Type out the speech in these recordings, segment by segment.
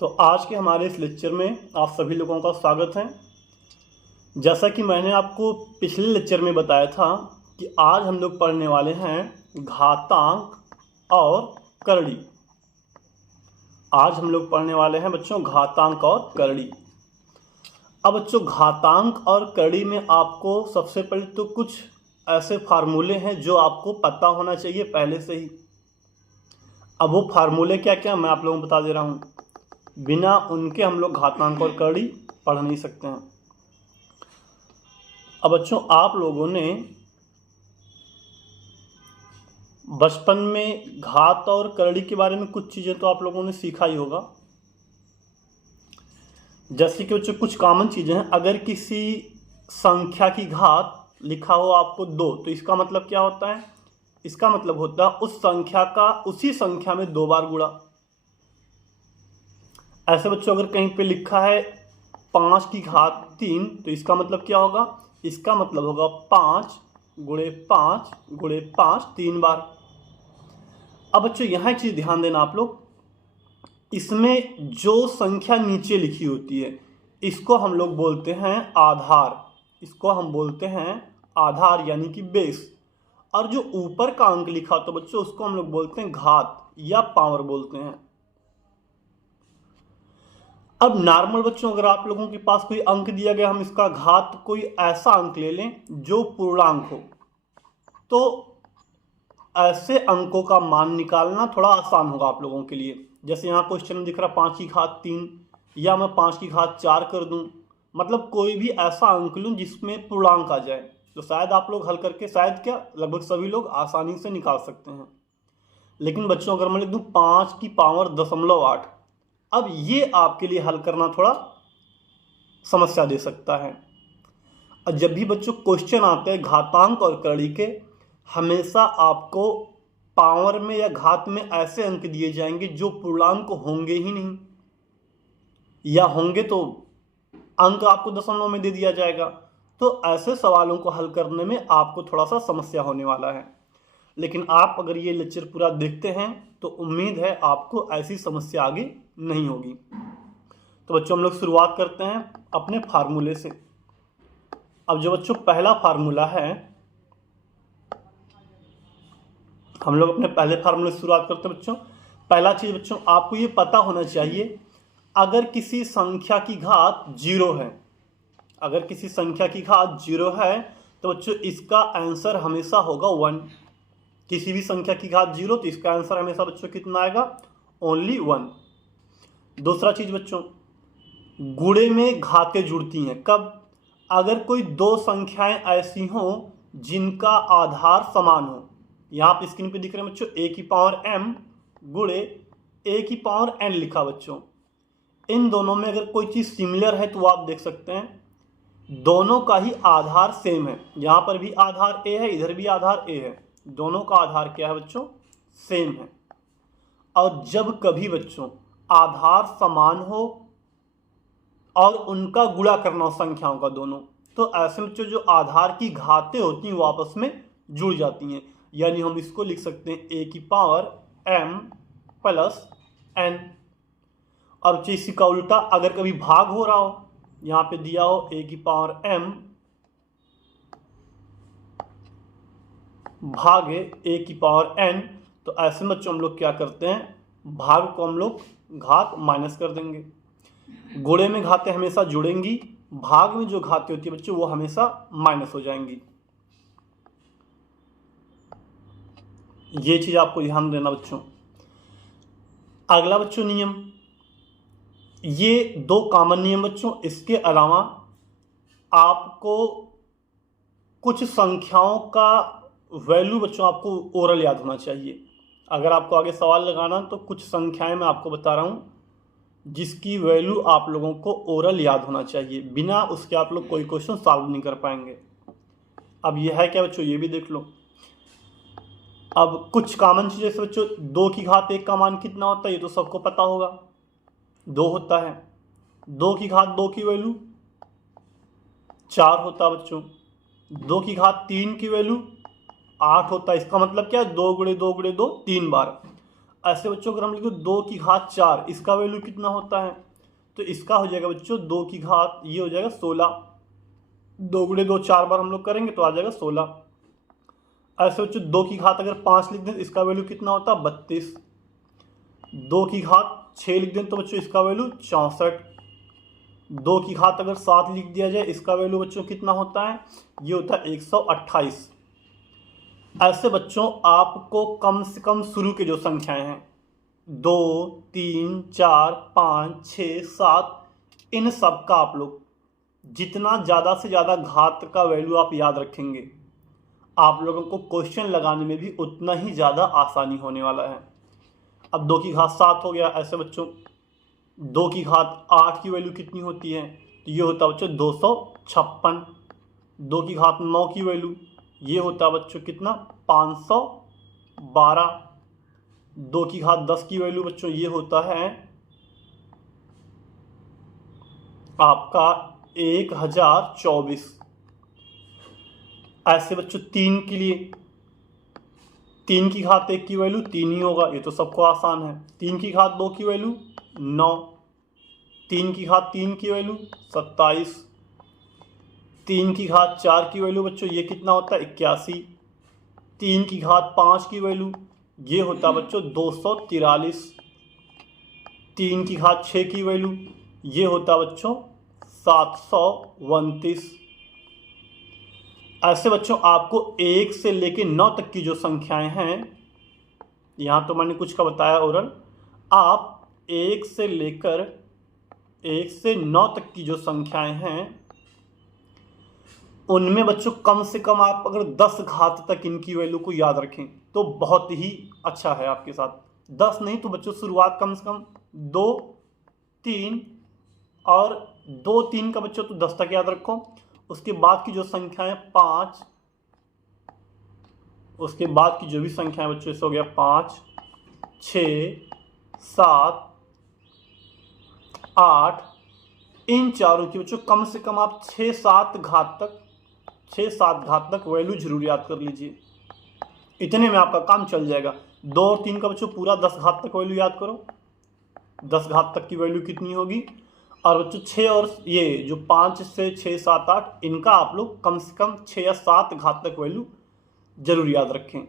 तो आज के हमारे इस लेक्चर में आप सभी लोगों का स्वागत है। जैसा कि मैंने आपको पिछले लेक्चर में बताया था कि आज हम लोग पढ़ने वाले हैं घातांक और करड़ी। आज हम लोग पढ़ने वाले हैं बच्चों घातांक और करड़ी। अब बच्चों घातांक और करड़ी में आपको सबसे पहले तो कुछ ऐसे फार्मूले हैं जो आपको पता होना चाहिए पहले से ही। अब वो फार्मूले क्या क्या मैं आप लोगों को बता दे रहा हूँ, बिना उनके हम लोग घातांक और करड़ी पढ़ नहीं सकते हैं। अब बच्चों आप लोगों ने बचपन में घात और करड़ी के बारे में कुछ चीज़ें तो आप लोगों ने सीखा ही होगा। जैसे कि बच्चों कुछ कॉमन चीज़ें हैं। अगर किसी संख्या की घात लिखा हो आपको 2, तो इसका मतलब क्या होता है? इसका मतलब होता है उस संख्या का उसी संख्या में 2 बार गुणा। ऐसे बच्चों अगर कहीं पे लिखा है 5 की घात 3, तो इसका मतलब क्या होगा? इसका मतलब होगा 5 गुणे 5 गुणे 5 3 बार। अब बच्चों यहाँ एक चीज़ ध्यान देना आप लोग, इसमें जो संख्या नीचे लिखी होती है इसको हम लोग बोलते हैं आधार। इसको हम बोलते हैं आधार यानी कि बेस। और जो ऊपर का अंक लिखा तो बच्चों उसको हम लोग बोलते हैं घात या पावर बोलते हैं। अब नॉर्मल बच्चों अगर आप लोगों के पास कोई अंक दिया गया, हम इसका घात कोई ऐसा अंक ले लें जो पूर्णांक हो, तो ऐसे अंकों का मान निकालना थोड़ा आसान होगा आप लोगों के लिए। जैसे यहाँ क्वेश्चन में दिख रहा 5 की घात 3, या मैं 5 की घात 4 कर दूं, मतलब कोई भी ऐसा अंक लूं जिसमें पूर्णांक आ जाए, तो शायद आप लोग हल करके शायद क्या लगभग सभी लोग आसानी से निकाल सकते हैं। लेकिन बच्चों अगर मैं लिख दूं 5 की पावर 0.8, अब ये आपके लिए हल करना थोड़ा समस्या दे सकता है। और जब भी बच्चों क्वेश्चन आते हैं घातांक और करड़ी के, हमेशा आपको पावर में या घात में ऐसे अंक दिए जाएंगे जो पूर्णांक होंगे ही नहीं, या होंगे तो अंक आपको दशमलव में दे दिया जाएगा। तो ऐसे सवालों को हल करने में आपको थोड़ा सा समस्या होने वाला है। लेकिन आप अगर ये लेक्चर पूरा देखते हैं तो उम्मीद है आपको ऐसी समस्या आगे नहीं होगी। तो बच्चों हम लोग शुरुआत करते हैं अपने फार्मूले से। अब जो बच्चों पहला फार्मूला है, हम लोग अपने पहले फार्मूले से शुरुआत करते हैं बच्चों। पहला चीज बच्चों आपको ये पता होना चाहिए, अगर किसी संख्या की घात 0 है, अगर किसी संख्या की घात 0 है तो बच्चों इसका आंसर हमेशा होगा 1। किसी भी संख्या की घात 0 तो इसका आंसर हमेशा बच्चों कितना आएगा? ओनली 1। दूसरा चीज बच्चों, गुणे में घातें जुड़ती हैं कब? अगर कोई दो संख्याएं ऐसी हों जिनका आधार समान हो। यहाँ आप स्क्रीन पे दिख रहे हैं बच्चों a की पावर m गुणे a की पावर n लिखा बच्चों। इन दोनों में अगर कोई चीज सिमिलर है तो आप देख सकते हैं दोनों का ही आधार सेम है। यहाँ पर भी आधार a है, इधर भी आधार a है, दोनों का आधार क्या है बच्चों? सेम है। और जब कभी बच्चों आधार समान हो और उनका गुणा करना हो संख्याओं का दोनों, तो ऐसे में जो आधार की घातें होती हैं वो आपस में जुड़ जाती हैं। यानी हम इसको लिख सकते हैं a की पावर m प्लस n। और इसी का उल्टा अगर कभी भाग हो रहा हो, यहाँ पे दिया हो a की पावर m भागे a की पावर n, तो ऐसे में बच्चों हम लोग क्या करते हैं, भाग को हम लोग घात माइनस कर देंगे। गुणे में घातें हमेशा जुड़ेंगी, भाग में जो घातें होती है बच्चों वो हमेशा माइनस हो जाएंगी। ये चीज आपको ध्यान देना बच्चों। अगला बच्चों नियम, ये 2 कॉमन नियम बच्चों। इसके अलावा आपको कुछ संख्याओं का वैल्यू बच्चों आपको ओरल याद होना चाहिए। अगर आपको आगे सवाल लगाना तो कुछ संख्याएं मैं आपको बता रहा हूं जिसकी वैल्यू आप लोगों को ओरल याद होना चाहिए, बिना उसके आप लोग कोई क्वेश्चन सॉल्व नहीं कर पाएंगे। अब यह है क्या बच्चों, ये भी देख लो। अब कुछ कॉमन चीज़ जैसे बच्चों 2 की घात 1 का मान कितना होता है, ये तो सबको पता होगा, 2 होता है। 2 की घात 2 की वैल्यू 4 होता है बच्चों। 2 की घात 3 की वैल्यू 8 होता है। इसका मतलब क्या है, 2 गुणे 2 गुणे 2 3 बार। ऐसे बच्चों अगर हम लिखे 2 की घात 4, इसका वैल्यू कितना होता है? तो इसका हो जाएगा बच्चों 2 की घात, ये हो जाएगा 16। 2 गुणे 2 4 बार हम लोग करेंगे तो आ जाएगा 16। ऐसे बच्चों 2 की घात अगर 5 लिख दें तो इसका वैल्यू कितना होता है? 32। 2 की घात 6 लिख दें तो बच्चों इसका वैल्यू 64। 2 की घात अगर 7 लिख दिया जाए, इसका वैल्यू बच्चों कितना होता है? ये होता है 128। ऐसे बच्चों आपको कम से कम शुरू के जो संख्याएं हैं 2 3 4 5 6 7, इन सब का आप लोग जितना ज़्यादा से ज़्यादा घात का वैल्यू आप याद रखेंगे, आप लोगों को क्वेश्चन लगाने में भी उतना ही ज़्यादा आसानी होने वाला है। अब 2 की घात 7 हो गया। ऐसे बच्चों 2 की घात 8 की वैल्यू कितनी होती है? तो ये होता है बच्चों 256। 2 की घात 9 की वैल्यू ये होता है बच्चों कितना? 512। 2 की घात 10 की वैल्यू बच्चों ये होता है आपका 1024। ऐसे बच्चों 3 के लिए 3 की घात 1 की वैल्यू 3 ही होगा, ये तो सबको आसान है। 3 की घात 2 की वैल्यू 9। 3 की घात 3 की वैल्यू 27। 3 की घात 4 की वैल्यू बच्चों ये कितना होता है? 81। 3 की घात 5 की वैल्यू ये होता है बच्चों 243। 3 की घात 6 की वैल्यू ये होता है बच्चों 729। ऐसे बच्चों आपको 1 से लेकर 9 तक की जो संख्याएं हैं, यहाँ तो मैंने कुछ का बताया ओरल, आप 1 से लेकर 1 से 9 तक की जो संख्याएं हैं उनमें बच्चों कम से कम आप अगर 10 घात तक इनकी वैल्यू को याद रखें तो बहुत ही अच्छा है आपके साथ। 10 नहीं तो बच्चों शुरुआत कम से कम 2 3 और 2 3 का बच्चों तो 10 तक याद रखो। उसके बाद की जो संख्या है 5, उसके बाद की जो भी संख्या है बच्चों, इसे हो गया 5 6 7 8, इन चारों की बच्चों कम से कम आप 6-7 घात तक वैल्यू जरूर याद कर लीजिए। इतने में आपका काम चल जाएगा। 2 और 3 का बच्चों पूरा 10 घात तक वैल्यू याद करो। 10 घात तक की वैल्यू कितनी होगी? और बच्चों 6 और ये जो 5 से 6 7 8, इनका आप लोग कम से कम 6 या 7 घात तक वैल्यू जरूर याद रखें।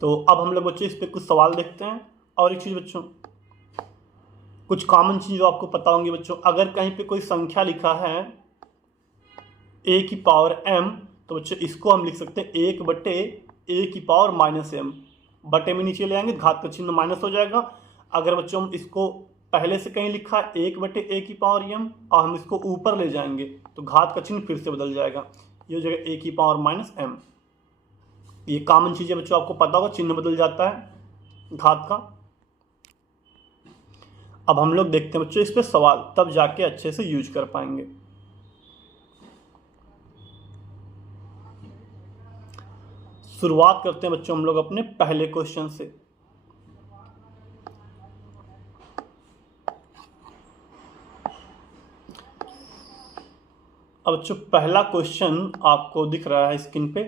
तो अब हम लोग बच्चों इस पर कुछ सवाल देखते हैं। और एक चीज़ बच्चों, कुछ कॉमन चीज़ जो आपको पता होंगी बच्चों, अगर कहीं पे कोई संख्या लिखा है a की पावर m, तो बच्चों इसको हम लिख सकते हैं 1/a की पावर -m। बटे में नीचे ले आएंगे, घात का चिन्ह माइनस हो जाएगा। अगर बच्चों हम इसको पहले से कहीं लिखा है 1/a की पावर m और हम इसको ऊपर ले जाएंगे तो घात का चिन्ह फिर से बदल जाएगा, ये हो जाएगा a की पावर -m। ये कॉमन चीज़ है बच्चों, आपको पता होगा चिन्ह बदल जाता है घात का। अब हम लोग देखते हैं बच्चों इस पे सवाल, तब जाके अच्छे से यूज कर पाएंगे। शुरुआत करते हैं बच्चों हम लोग अपने पहले क्वेश्चन से। अब बच्चों पहला क्वेश्चन आपको दिख रहा है स्क्रीन पे,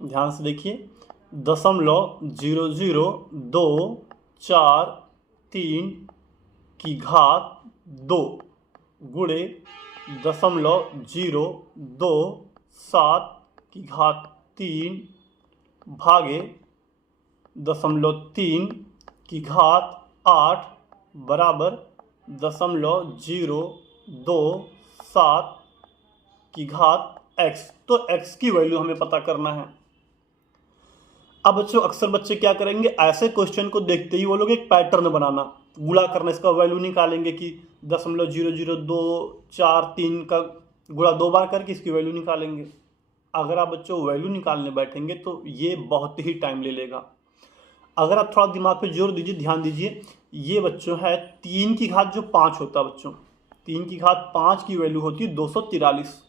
ध्यान से देखिए। 0.00243 की घात 2 गुणे 0.027 की घात 3 भागे 0.3 की घात 8 बराबर 0.027 की घात x। तो x की वैल्यू हमें पता करना है। अब बच्चों अक्सर बच्चे क्या करेंगे, ऐसे क्वेश्चन को देखते ही वो लोग एक पैटर्न बनाना, गुणा करना, इसका वैल्यू निकालेंगे कि 0.00243 का गुणा 2 बार करके इसकी वैल्यू निकालेंगे। अगर आप बच्चों वैल्यू निकालने बैठेंगे तो ये बहुत ही टाइम ले लेगा। अगर आप थोड़ा दिमाग पे जोर दीजिए, ध्यान दीजिए, ये बच्चों है 3 की घात जो 5 होता है बच्चों, 3 की घात 5 की वैल्यू होती है 243।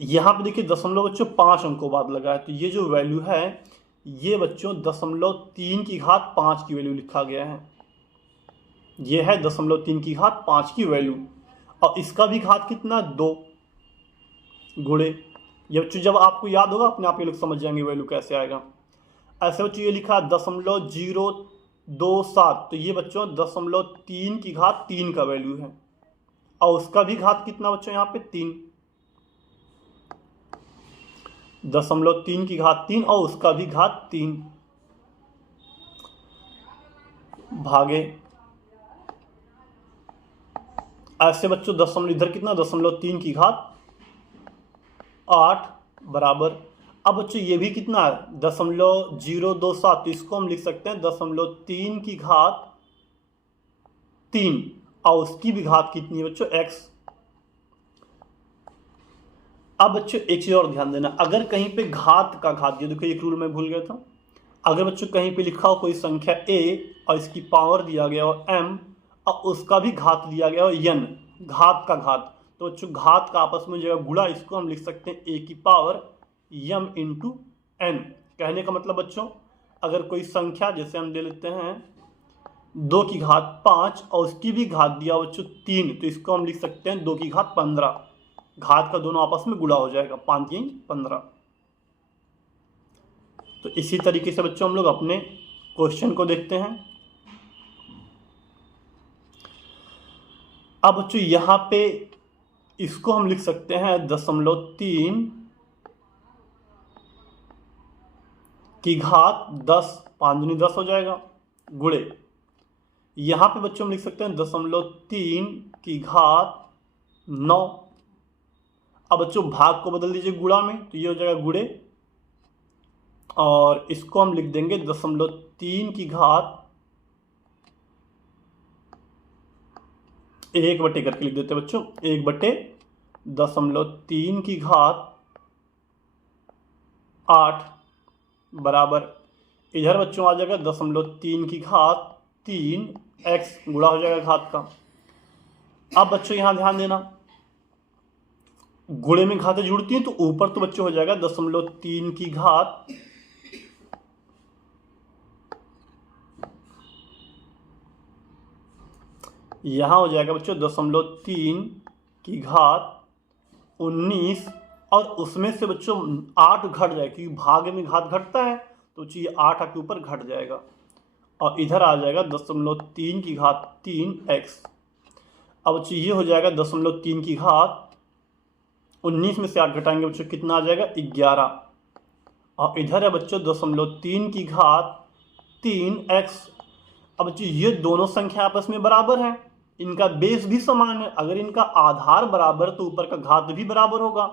यहाँ पे देखिए दशमलव बच्चों 5 अंकों बाद लगा है, तो ये जो वैल्यू है ये बच्चों 0.3 की घात 5 की वैल्यू लिखा गया है। ये है 0.3 की घात 5 की वैल्यू, और इसका भी घात कितना 2 गुणे। ये बच्चों जब आपको याद होगा अपने आप ये लोग समझ जाएंगे वैल्यू कैसे आएगा। ऐसे बच्चों ये लिखा 0.027, तो ये बच्चों 0.3 की घात 3 का वैल्यू है, और उसका भी घात कितना बच्चों यहाँ पे 3, 0.3 की घात 3 और उसका भी घात 3 भागे ऐसे बच्चों दशमलव इधर कितना 0.3 की घात 8 बराबर। अब बच्चों ये भी कितना है 0.027, तो इसको हम लिख सकते हैं 0.3 की घात 3 और उसकी भी घात कितनी है बच्चों x। अब बच्चों एक चीज और ध्यान देना, अगर कहीं पे घात का घात, ये देखो एक रूल मैं भूल गया था, अगर बच्चों कहीं पे लिखा हो कोई संख्या a और इसकी पावर दिया गया हो m और उसका भी घात दिया गया हो n, घात का घात, तो बच्चों घात का आपस में जगह गुणा, इसको हम लिख सकते हैं a की पावर m इंटू n। कहने का मतलब बच्चों अगर कोई संख्या जैसे हम ले लेते हैं 2 की घात 5 और उसकी भी घात दिया बच्चों 3, तो इसको हम लिख सकते हैं 2 की घात 15, घात का दोनों आपस में गुणा हो जाएगा, 5 यही 15। तो इसी तरीके से बच्चों हम लोग अपने क्वेश्चन को देखते हैं। अब बच्चों यहाँ पे इसको हम लिख सकते हैं 0.3 की घात 10, 5 दूनी 10 हो जाएगा, गुणे यहाँ पे बच्चों हम लिख सकते हैं 0.3 की घात 9। अब बच्चों भाग को बदल दीजिए गुणा में, तो ये हो जाएगा गुणे, और इसको हम लिख देंगे 0.3 की घात 1 बटे करके लिख देते हैं बच्चों, 1 बटे 0.3 की घात 8 बराबर, इधर बच्चों आ जाएगा 0.3 की घात 3 x, गुणा हो जाएगा घात का। अब बच्चों यहां ध्यान देना, गुणे में घातें जुड़ती हैं तो ऊपर तो बच्चों हो जाएगा 0.3 की घात यहां हो जाएगा बच्चों 0.3 की घात 19, और उसमें से बच्चों 8 घट जाएगा क्योंकि भाग में घात घटता है, तो ये 8 के ऊपर घट जाएगा, और इधर आ जाएगा 0.3 की घात 3 x। अब बच्चों ये हो जाएगा 0.3 की घात 19 में से 8 घटाएंगे बच्चों कितना आ जाएगा 11, और इधर है बच्चों 0.3 की घात 3 x। अब बच्चों ये दोनों संख्या आपस में बराबर हैं, इनका बेस भी समान है, अगर इनका आधार बराबर तो ऊपर का घात भी बराबर होगा,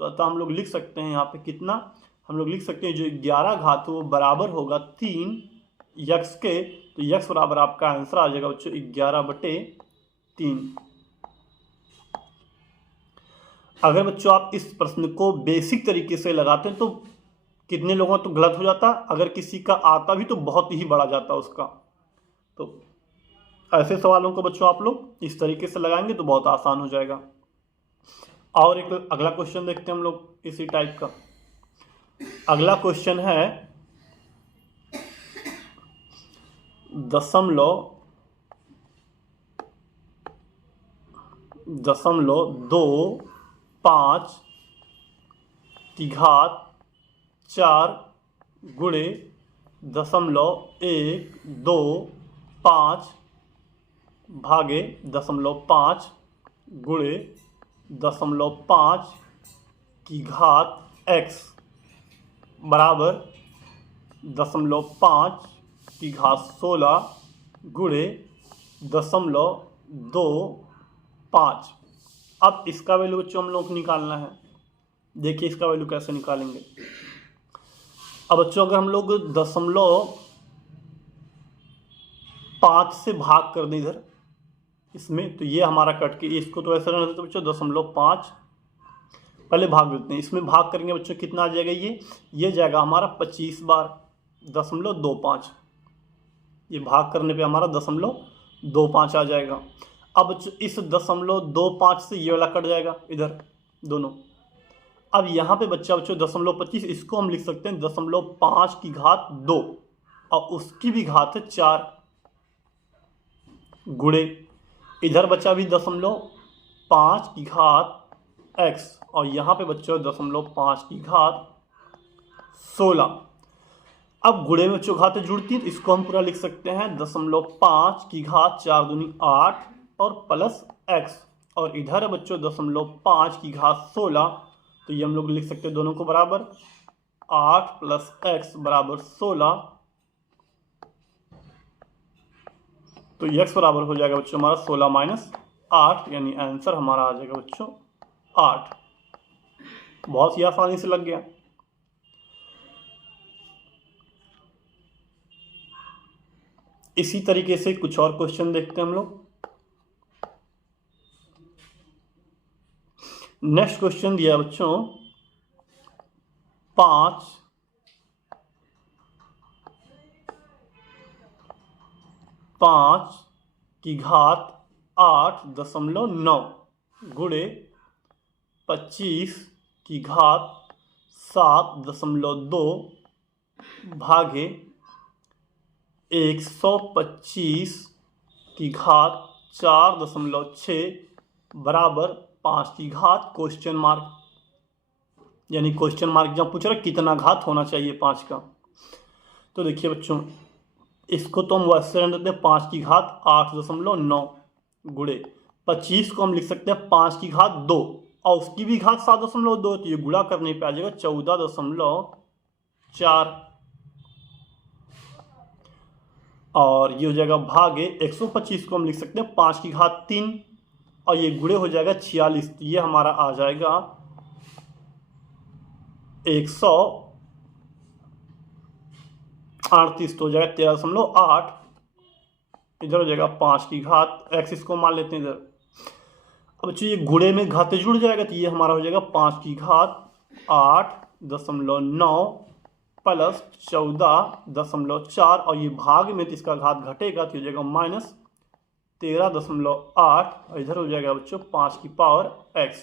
तो अतः हम लोग लिख सकते हैं यहाँ पे कितना, हम लोग लिख सकते हैं जो 11 घात वो बराबर होगा 3 x के, तो x बराबर आपका आंसर आ जाएगा बच्चों 11/3। अगर बच्चों आप इस प्रश्न को बेसिक तरीके से लगाते हैं तो कितने लोगों तो गलत हो जाता, अगर किसी का आता भी तो बहुत ही बड़ा जाता उसका। तो ऐसे सवालों को बच्चों आप लोग इस तरीके से लगाएंगे तो बहुत आसान हो जाएगा। और एक अगला क्वेश्चन देखते हैं हम लोग इसी टाइप का। अगला क्वेश्चन है 0.25 की घात 4 गुणे 0.125 भागे 0.5 गुणे 0.5 की घात x बराबर 0.5 की घात 16 गुणे 0.25। अब इसका वैल्यू बच्चों हम लोग को निकालना है। देखिए इसका वैल्यू कैसे निकालेंगे। अब बच्चों अगर हम लोग 0.5 से भाग कर दें इधर इसमें, तो ये हमारा कट के इसको तो ऐसे रहना देते बच्चों 0.5 पहले भाग देते हैं, इसमें भाग करेंगे बच्चों कितना आ जाएगा, ये जाएगा हमारा 25 बार 0.25, ये भाग करने पे हमारा 0.25 आ जाएगा। अब बच्चों इस 0.25 से ये वाला कट जाएगा इधर दोनों। अब यहाँ पे बच्चों 0.25, इसको हम लिख सकते हैं 0.5 की घात 2 और उसकी भी घात है 4 गुणे इधर बचा भी 0.5 की घात x, और यहाँ पे बच्चों 0.5 की घात 16। अब गुणे में बच्चों घातें जुड़ती हैं तो इसको हम पूरा लिख सकते हैं 0.5 की घात 4 दूनी 8 और प्लस x, और इधर है बच्चों 0.5 की घात 16, तो ये हम लोग लिख सकते हैं दोनों को बराबर 8 प्लस x बराबर 16, तो x बराबर हो जाएगा बच्चों हमारा 16 माइनस 8, यानी आंसर हमारा आ जाएगा बच्चों 8। बहुत ही आसानी से लग गया। इसी तरीके से कुछ और क्वेश्चन देखते हैं हम लोग। नेक्स्ट क्वेश्चन दिया बच्चों 5 की घात 8.9 गुणे 25 की घात 7.2 भागे 125 की घात 4.6 बराबर 5 की घात क्वेश्चन मार्क, यानी क्वेश्चन मार्क जब पूछ रहा है कितना घात होना चाहिए 5 का। तो देखिए बच्चों, इसको तो हम वैसे रख देते हैं 5 की घात 8.9 गुणे 25 को हम लिख सकते हैं 5 की घात 2 और उसकी भी घात 7.2, तो ये गुणा करने पे आ जाएगा 14.4, और ये हो जाएगा भागे 125 को हम लिख सकते हैं 5 की घात 3 और ये गुणे हो जाएगा 46, तो ये हमारा आ जाएगा 138, तो हो जाएगा 13.8, इधर हो जाएगा 5 की घात x, इसको मान लेते हैं इधर। अब बच्चों ये गुणे में घाते जुड़ जाएगा तो ये हमारा हो जाएगा 5 की घात 8.9 प्लस 14.4, और ये भाग में तो इसका घात घटेगा तो हो जाएगा माइनस 13.8, और इधर हो जाएगा बच्चों 5 की पावर x।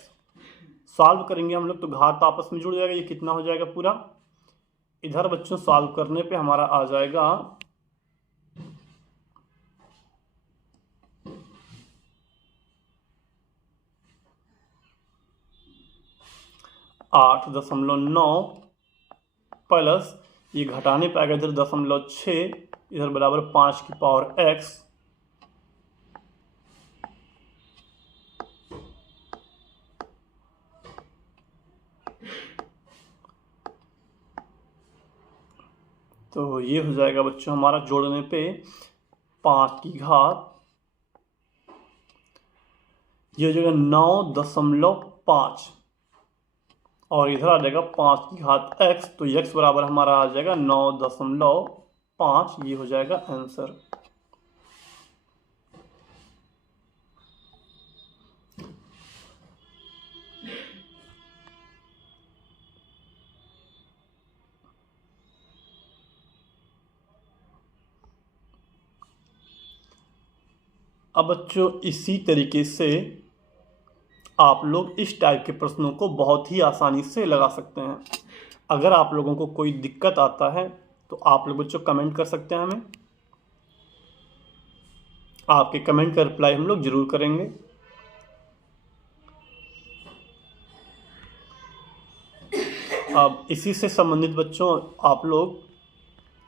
सॉल्व करेंगे हम लोग तो घात आपस में जुड़ जाएगा, ये कितना हो जाएगा पूरा, इधर बच्चों सॉल्व करने पे हमारा आ जाएगा 8.9 प्लस ये घटाने पे आएगा इधर 0.6, इधर बराबर 5 की पावर x, तो ये हो जाएगा बच्चों हमारा जोड़ने पे 5 की घात, ये हो जाएगा 9.5 और इधर आ जाएगा 5 की घात x, तो x बराबर हमारा आ जाएगा 9.5, ये हो जाएगा आंसर। अब बच्चों इसी तरीके से आप लोग इस टाइप के प्रश्नों को बहुत ही आसानी से लगा सकते हैं। अगर आप लोगों को कोई दिक्कत आता है तो आप लोग बच्चों कमेंट कर सकते हैं हमें, आपके कमेंट का रिप्लाई हम लोग जरूर करेंगे। अब इसी से संबंधित बच्चों आप लोग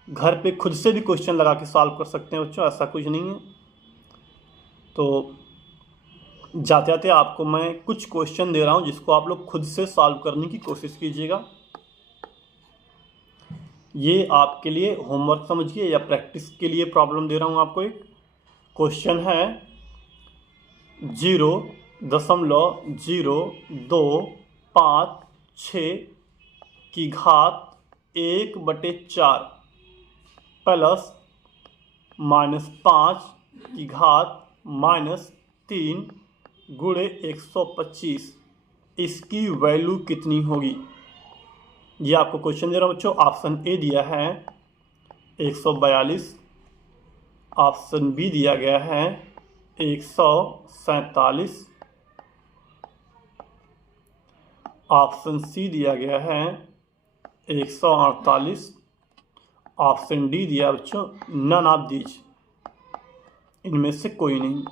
घर पे खुद से भी क्वेश्चन लगा के सॉल्व कर सकते हैं बच्चों, ऐसा कुछ नहीं है। तो जाते जाते आपको मैं कुछ क्वेश्चन दे रहा हूं जिसको आप लोग खुद से सॉल्व करने की कोशिश कीजिएगा। ये आपके लिए होमवर्क समझिए या प्रैक्टिस के लिए प्रॉब्लम दे रहा हूं आपको। एक क्वेश्चन है 0.0256 की घात 1/4 प्लस -5 की घात -3 गुणे 125, इसकी वैल्यू कितनी होगी। ये आपको क्वेश्चन दे रहा हूँ बच्चों। ऑप्शन ए दिया है 142, ऑप्शन बी दिया गया है 147, ऑप्शन सी दिया गया है 148, ऑप्शन डी दिया बच्चों नन ऑफ दीज, इनमें से कोई नहीं।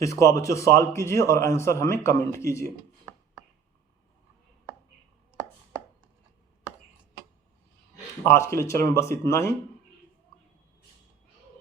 इसको आप बच्चों सॉल्व कीजिए और आंसर हमें कमेंट कीजिए। आज के लेक्चर में बस इतना ही।